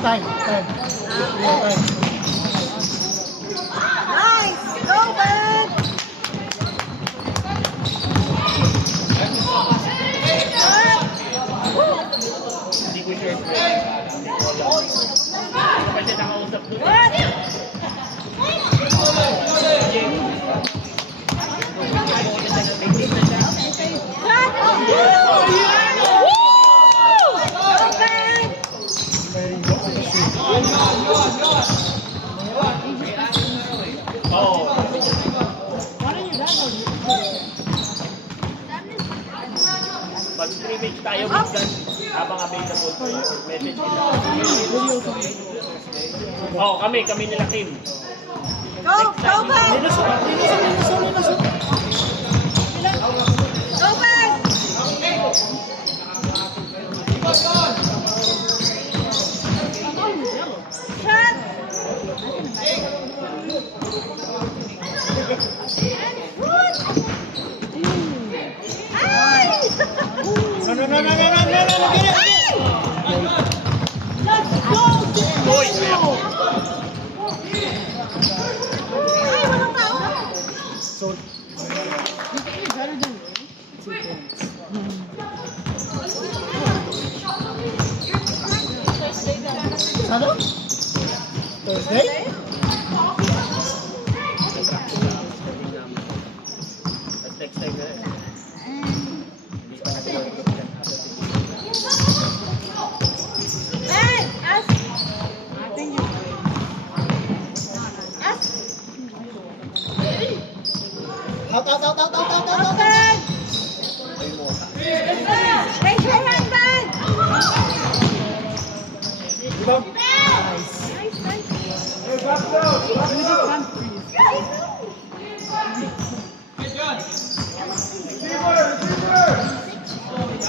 Time. Real time. Nice! Go, Ben! Hindi ko sure. Kasi nakausap doon. Mag-scrimmage tayo minsan habang available po. Message kita. Oo, kami nila Kim. Go, go, Ben! Go, Ben! Shot! No, get it! Let's go! Boy! Ay, walang tao! So, ano? Thursday? That's next time na eh. Ben! As! Out! Up, Ben! Raise your hand, Ben! Diba? Nice, nice.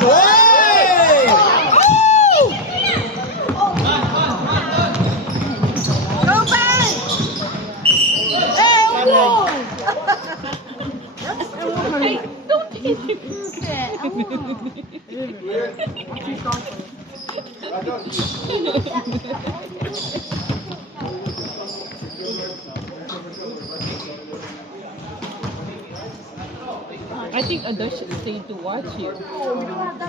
Hey! Go, Ben! Hey, oh, Hey, don't eat that. I think Adosh stayed to watch you. Oh,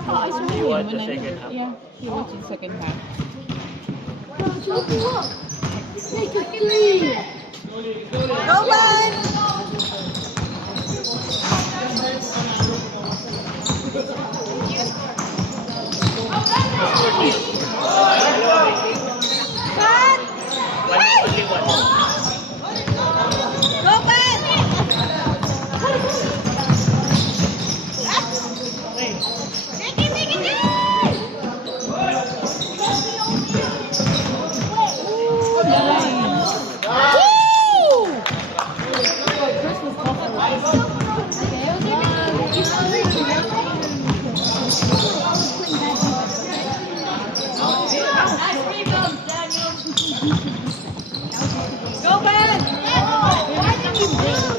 I saw him You watch when the second half? Yeah, he watched the second half. Make it 3! Go, Ben! Shot! Only one. Go, Ben! Make it! Go, Ben! Why did you move?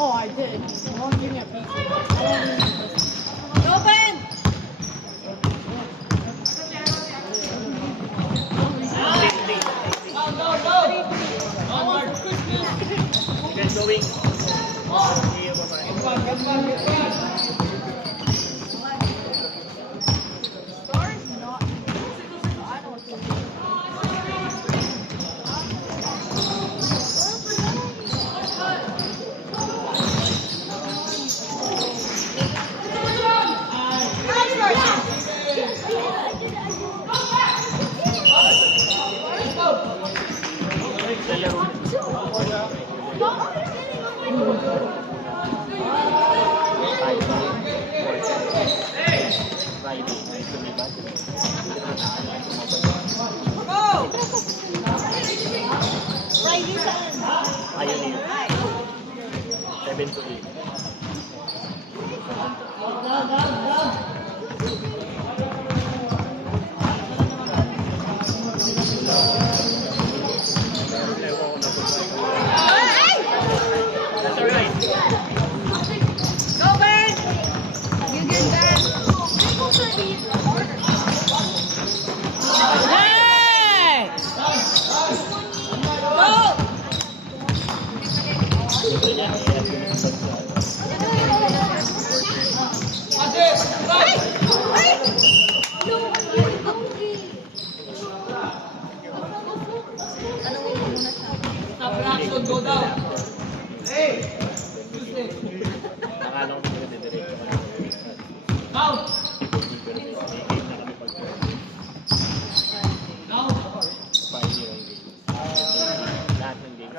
Oh, I did. Long give me a piece. Go 7 to 8. That's alright. Go, Ben! You get that. Nice! Go! Nakala ko dire-diretso ka lang. Hindi ko rin may game na kami pag 5-0 yung game. Lahat ng game.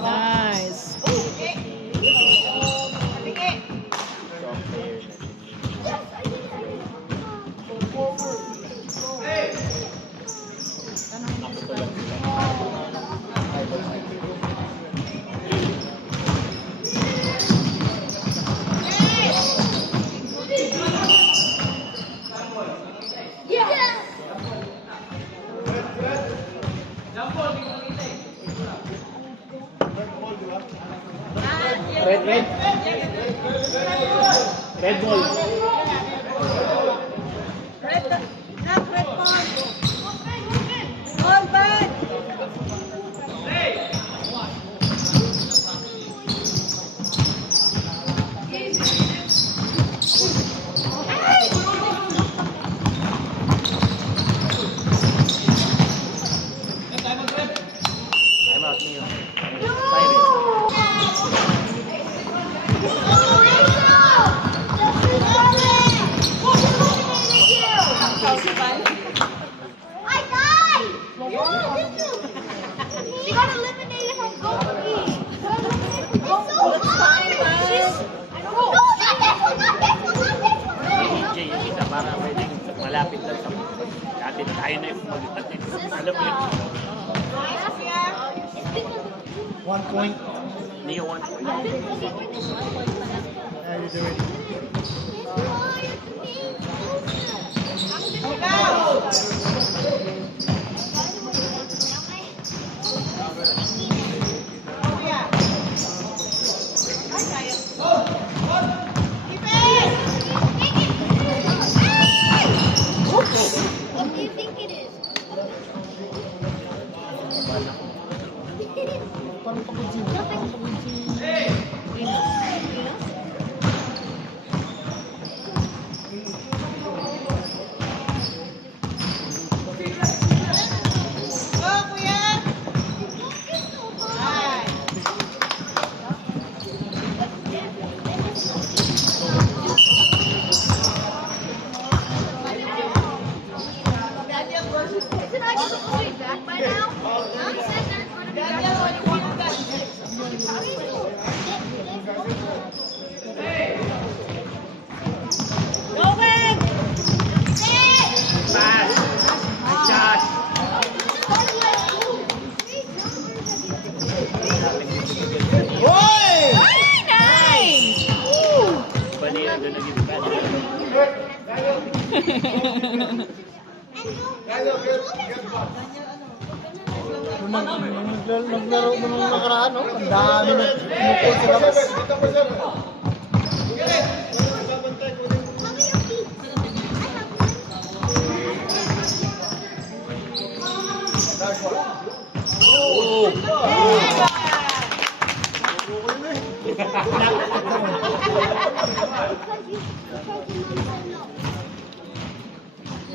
Nice. Strong player na si Ako to lang sila. Red ball. Red, not red ball. Ball, Ben! I'm out niyo. Pirates. She got eliminated from Goki. It's so hard. No, not this one, not this one, not this one. Jay, yung isa para pwedeng malapit lang sa dati tayo na yung maglipat eh. Alam mo yun? 1 point. Hindi yung 1 point. Yeah, you do it. What do you think it is? Parang pag-gym. Isn't I supposed to be back by now? Huh? Said they're going to be back. Go, Ben! Pass! Nice shot! Hoy! Nice! Bali yun, doon nag-ibig. Naglaro mo nung nakaraan, no? Ang dami na pumukul sa labas.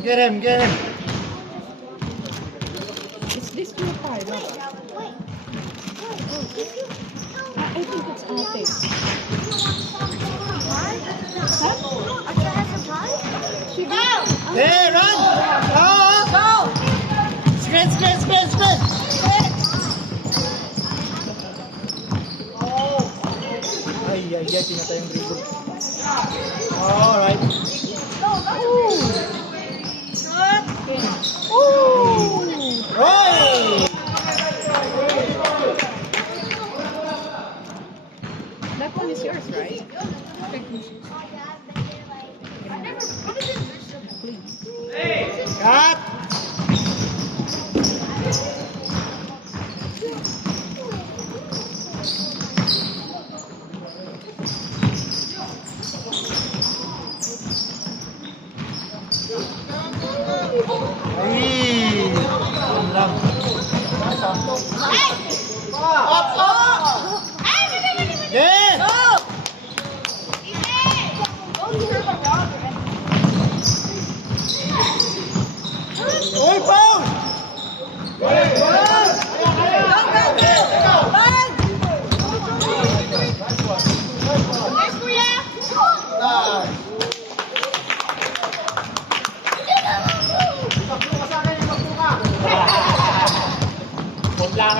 Get him, get him. Is this your card? No? I think it's Ate. She did. Hey, run! Oh! Screen, screen, screen, screen! Ay, ay, ay, pinatay yung dribble. Alright. Roy!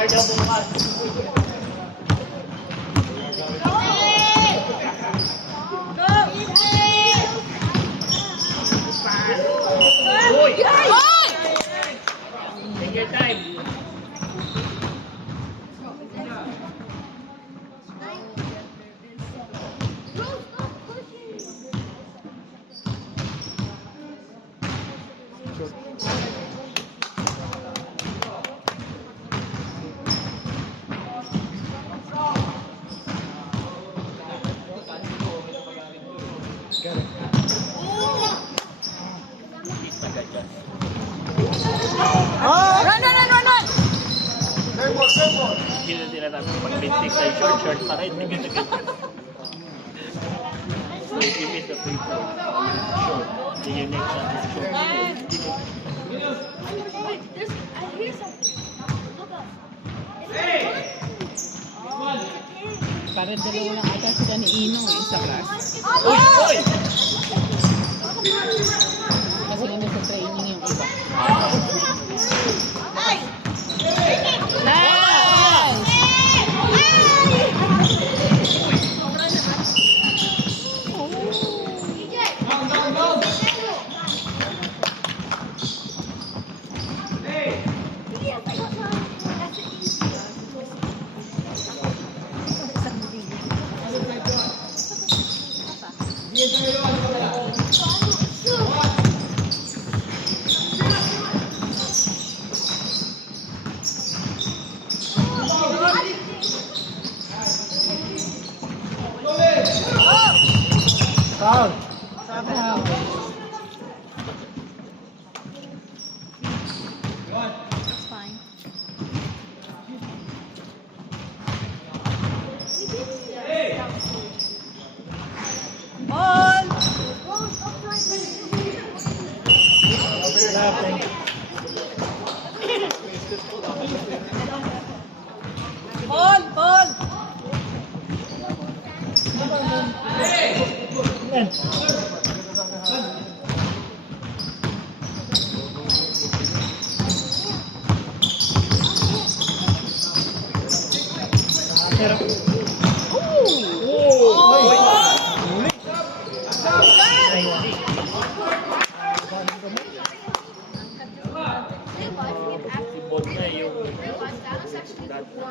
Guarda bukas. Uy! Take your time. Please mag-adjust. Hindi na nila namin pag-mintik tayo short pa rin. Hindi na ganyan. So if you miss the free throw, short. Then your next shot is short. Wait, there's, I hear something. Look up. Parang dalawa lang ata sila ni Ino eh sa class. Uy! Uy! Kasi Ino sa training yung iba. Nice! Foul. Wow. It's fine. Laughing. Yan. Pero, Si Bob na yung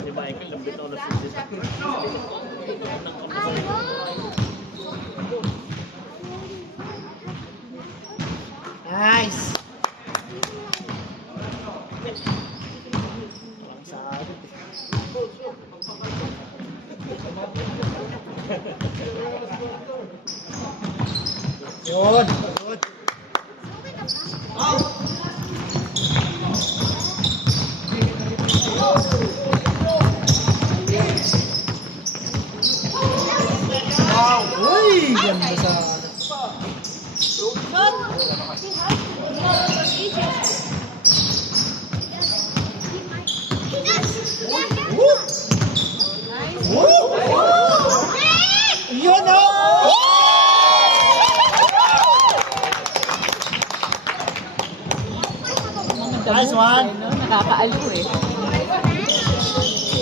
ni Michael, lambit ako na sa nice. Ang sagot eh. Yun. Good. Wow. Uy! Ganda sa... Yun o! Mga Nice damo, one. no? Nakakaaliw eh.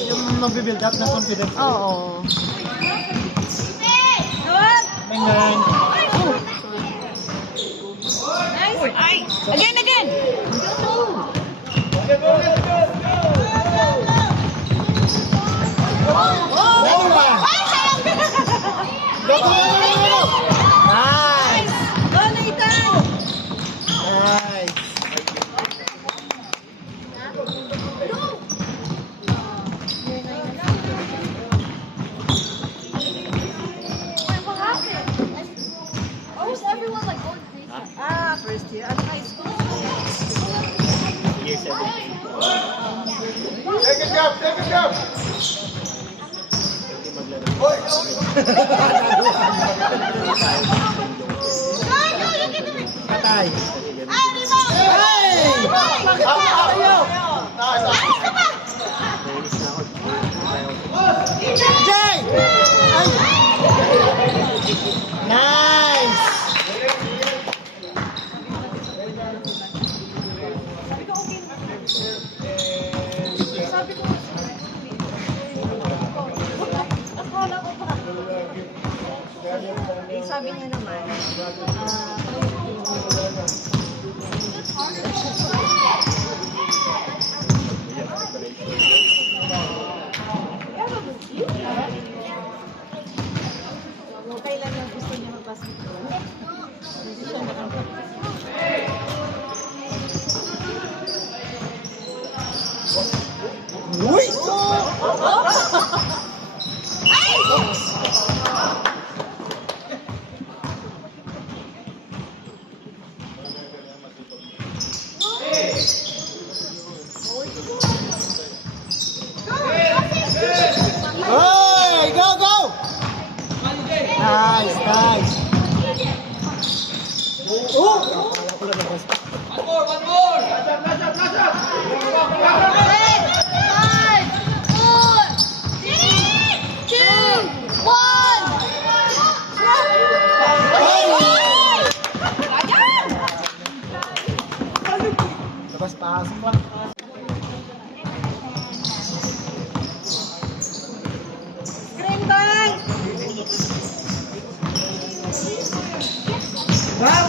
Yung nag-build up ng confidence. Oo. Mengeng. Again, again! Nice! Nice! What happened? Why was everyone like going crazy? First year at high school. year 17. Take a jump, take a jump. Hindi maglaro. Patay. Kasi ganun. Jay! Nice! Sabi ko, Oh! Akala ko labas. Labas pasok lang. Wow!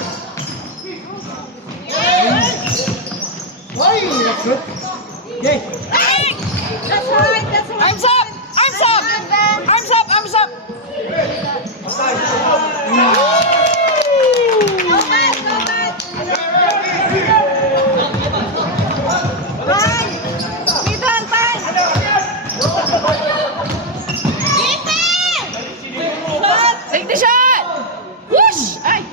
Why? That's good. Yay! Arms up! Arms up! Arms up! Arms up! Take the shot! Whoosh! Ay!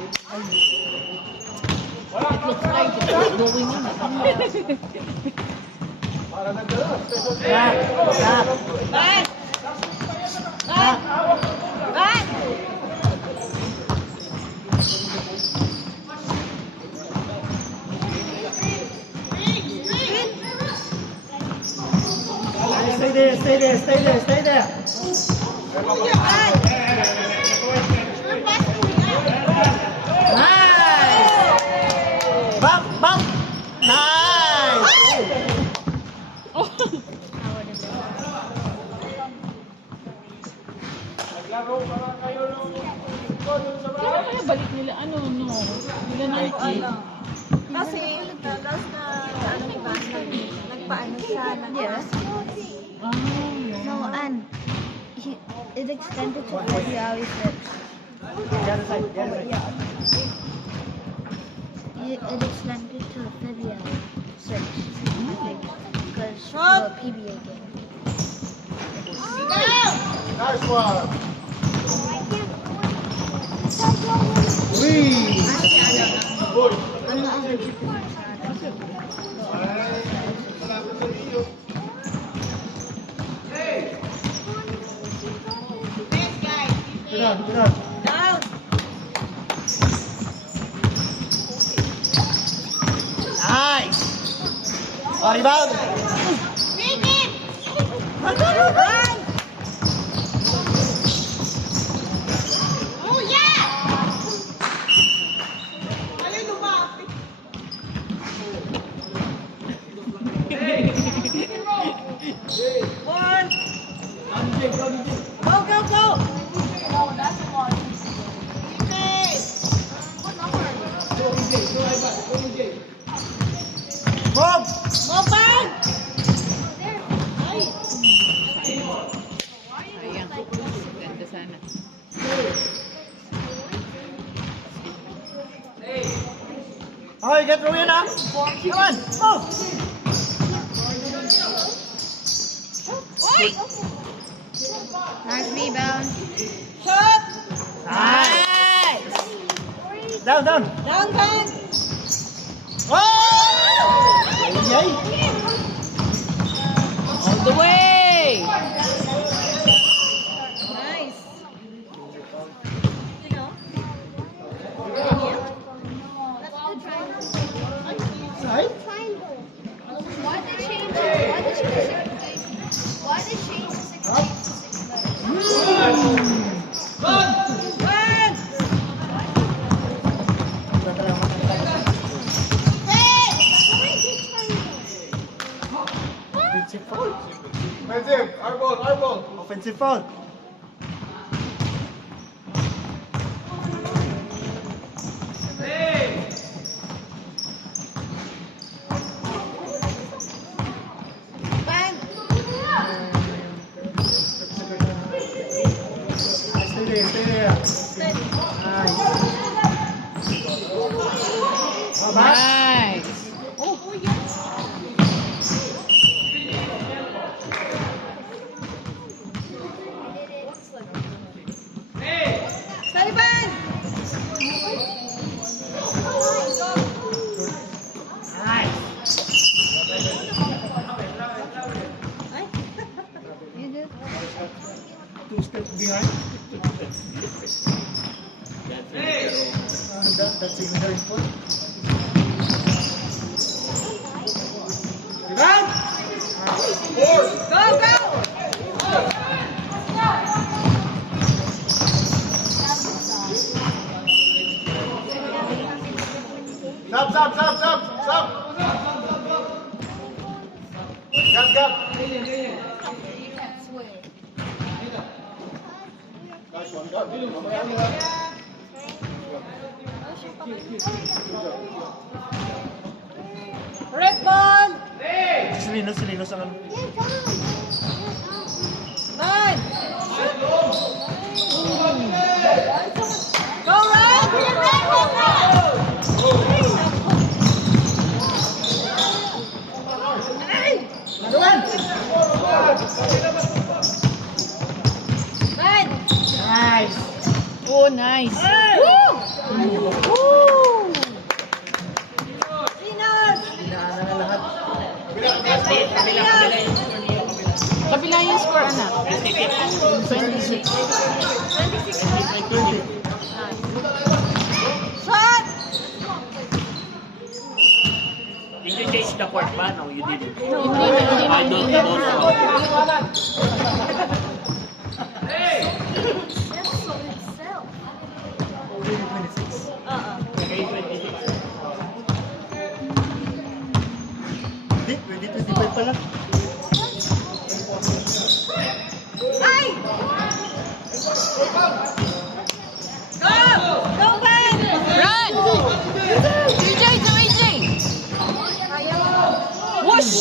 It looks like it's going in. Stay there, stay there, stay there, stay there. Nice! Bump, bump! Nice! Kaya kaya balik nila, ano, no? Nila Nike. Kasi, last na, ano diba, nagpaano siya, Ah, No, and it extended to February 6th. The other side, the other side. It extended to February 6th, I think, because the PBA game. Nice one! Three! I'm not sure if you can Get on, get on. Nice! Oh, rebound! Move! Ayan. Ganda sana. Okay, get through yun, ah! Come on, move! Nice rebound. Nice! Down, down! Oh! Yay! All the way! nice. Side? Why did they change it? Why did they change the 6 Up. Offensive foul. Offensive foul. Stay there, stay there. Nice. Oh, back. Nice! That's ignorant po. Rebound! Go, go! Stop, stop, stop, stop, stop! Gap, gap! Nice one, go. Red ball! Silinos ang ano. Man! Go, Red! Gawan! Man! Nice! Oh, nice. Woo! Woo! Sinas! Dinaanan na lahat. Kabila yung score, anak. 26. 26. Shot! Did you change the court ba? No, you didn't. Hindi na. Already 26. Okay, 26. Hindi, 2025 pala. Ay! Go! Go, Ben! Run! AJ, to AJ! Whoosh!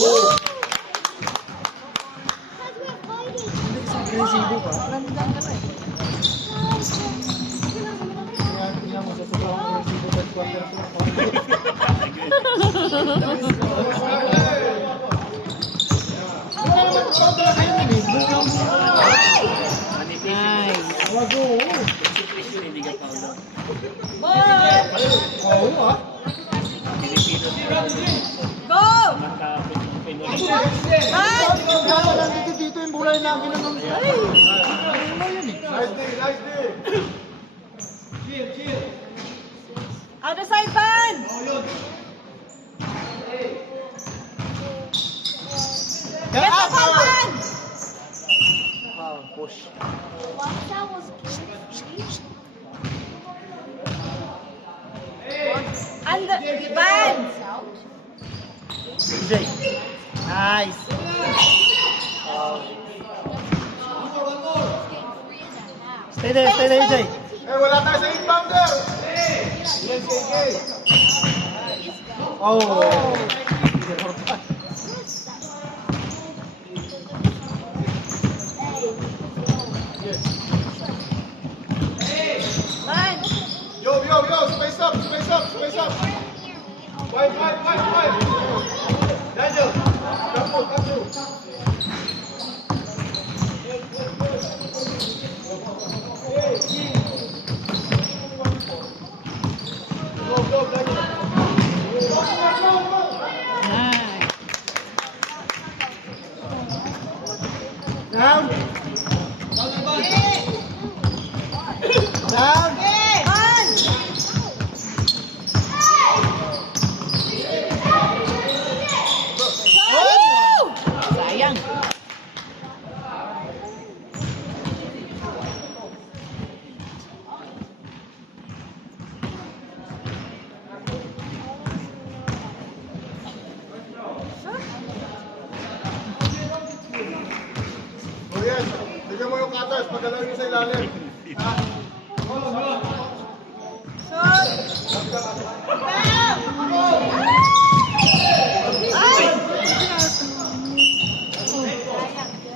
Hindi kasi agresibo ka. Kaya tingnan mo, sa sobrang agresibo that quarter to. Nice. Wago! Hindi ka pa ulo. Ball! Oo ah! Pilipino. Go! Mata, Pinoy. Man! Kaya nandito dito yung bulay na ginanong. Ay! Ano mo yun eh? Nice day, nice day! Other side, Ben! Get the ball, Ben! Wow, push. And the Ben! DJ. Nice. Stay there, AJ. Eh, wala tayo sa inbounder. Oh. Man! Yo, space up. Wide. Daniel, come through. Go, Daniel. Nice. Down. Man! Sayang. Oh yes, bigyan mo yung cutters, paggalawin mo sa ilalim. Shot! Ay!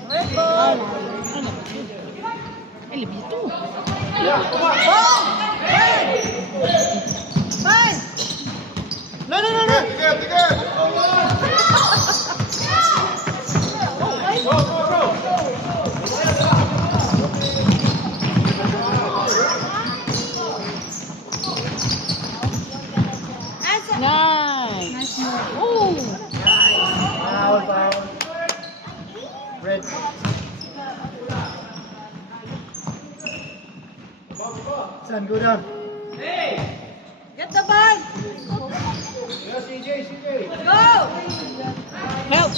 Red ball! Ay, labi ito. Ball! Ben! Ben! No. Tigil. Go. Nice. Oh. Foul. Red. Son, go down. Get Get the ball! Yes, CJ, CJ. Go! Help!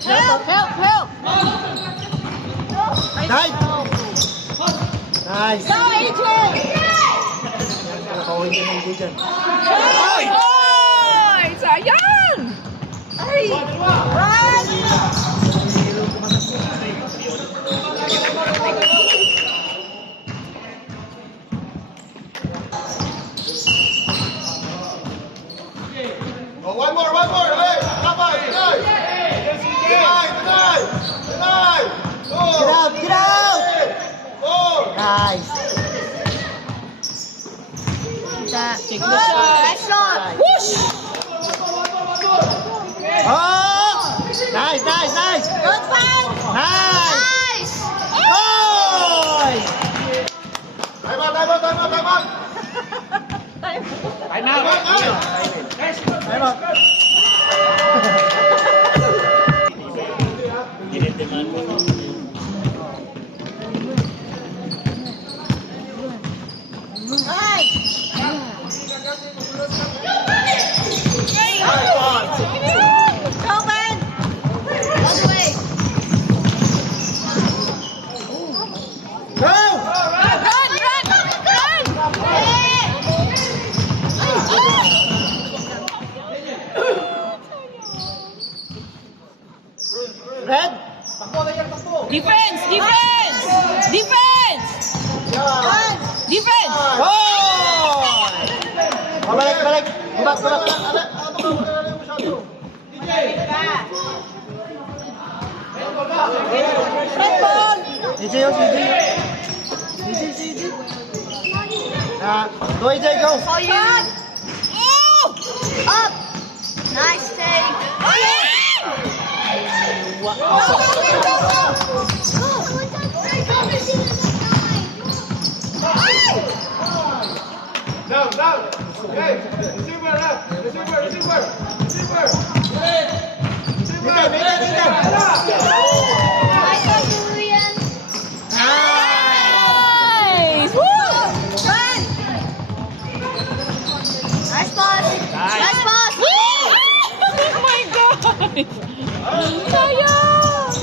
Help! Help! Help! Nice! Nice! Go, Adrian! Nakakawin ka na yung dyan. Ay! Ay! Sayang! Ay! Run! Oh, one more, hey, kapay, deny! Deny! Go! Get out! Get out! Go! Nice! Take the shot! Nice shot! Whoosh! Oh! Nice, nice, nice! Good pass! Nice! Nice! Oy! Time out! Time out! Time out! Dinideman mo. Nice! Go, man! All the way! Go! Run! Run! Run! Red! Takbo na yan, takbo! Defense! Defense! Defense! Run! Defense! Oh! Balik, balik! Back, back! Red ball! CJ, oh, CJ! CJ! Go, AJ, go! Oh, shot! Up! Nice take! Go, go, Down! Hey! Receiver! Nice! Woo! Run! Nice pass! Nice pass! Oh my God! Sayang!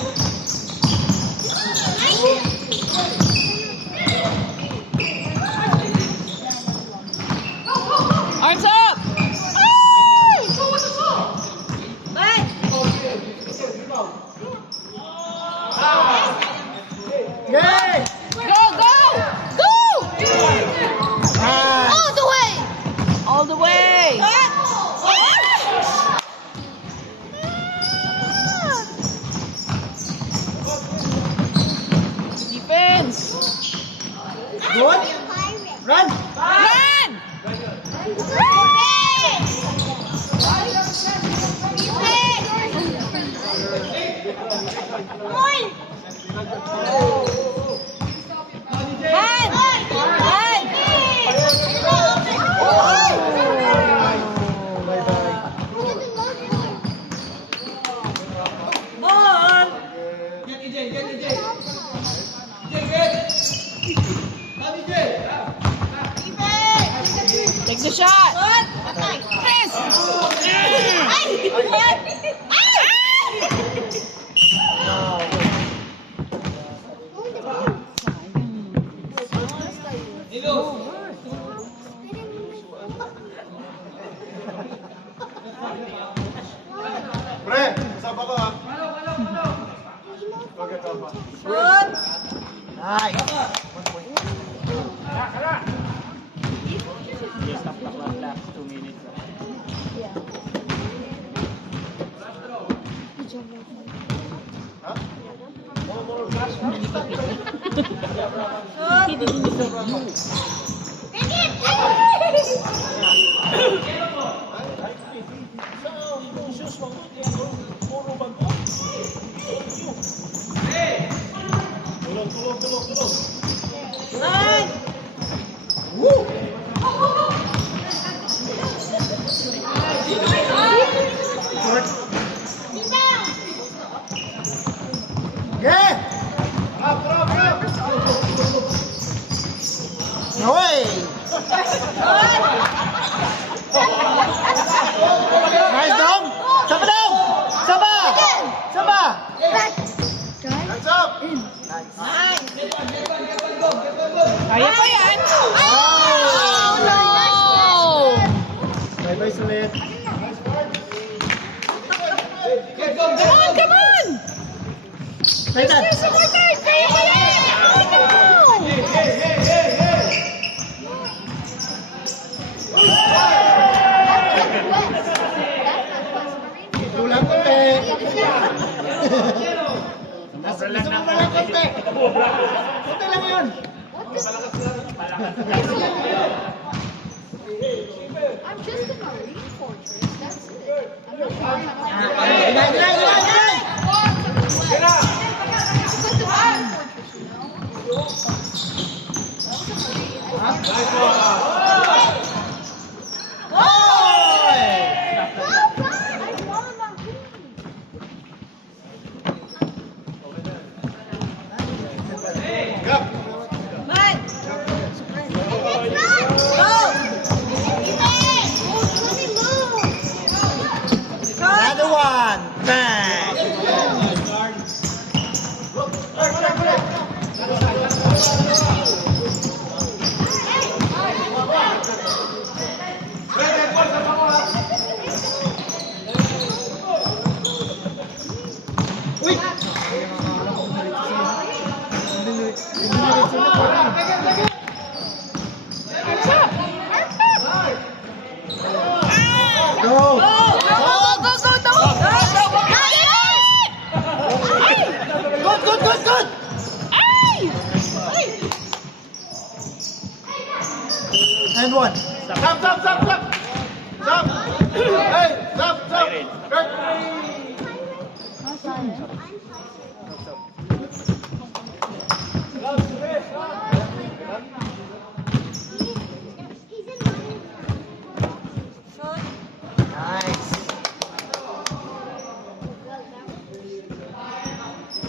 Arms up! Run! Yay! Go! Go! Go! Nice! All the way! All the way! Defense! Good! Run! Run! Take the shot! Yes! Pre, kasama ko ha. Okay, tama. Good! Nice! Just stop the clock lap, 2 minutes. He didn't even move. Run! Woo! Yeah! No way! Boys ulit. Come on, come on! Play that. Kulang konti. Sobra lang na. Kulang konti. Konti lang yun. I'm just in a marine fortress. That's it. I'm not trying. Ilay! But the marine fortress, you know. Another one. Bang. Uy! Go! Good! And one. Stop! Hey, stop! Kurt! Nice.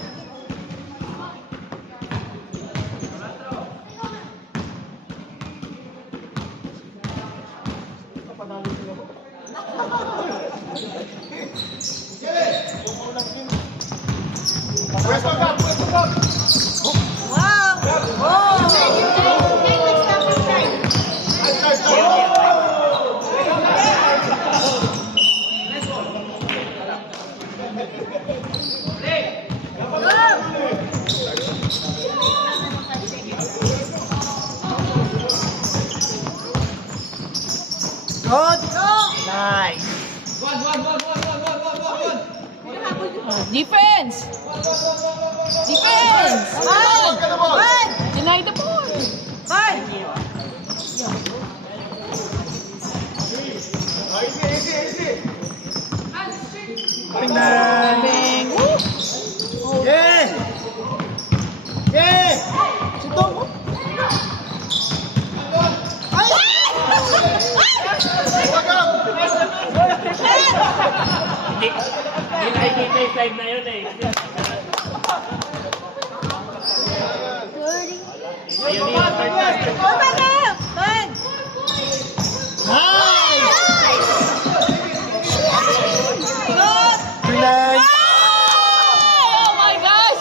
Where's my cup? Good. Nice. Defense! Defense! Deny the ball! Easy. Bang! Woo! Yeah! Sutong! Hindi nakikita yung slide na yun eh. Ayun yun, third pass. Nice! Relax. Oh my gosh!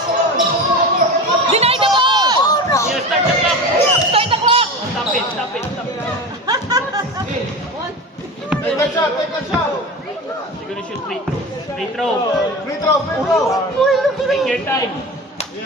Deny the ball! Yeah, start the clock. Start the clock! Stop it. Take a shot. You're gonna shoot free throw. Free throw. Free throw. Take your time. Take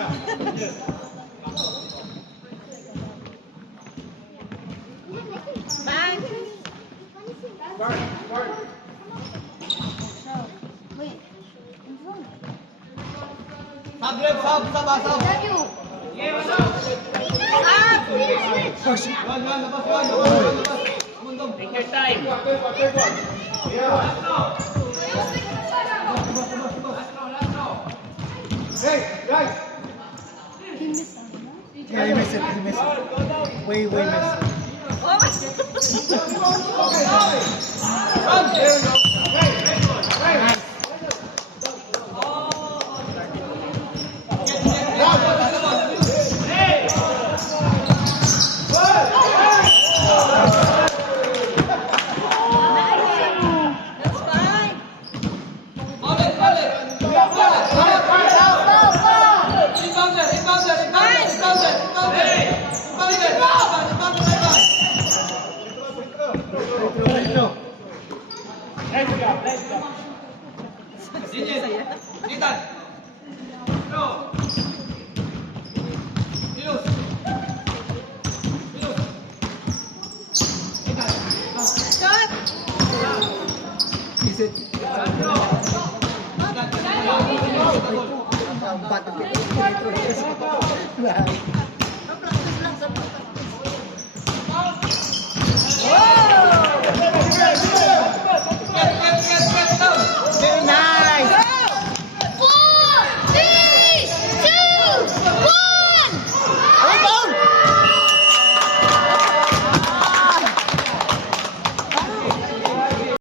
your time. Hey, guys. Yeah, you missed it. Way missed. Shot! Isit. Ang bata.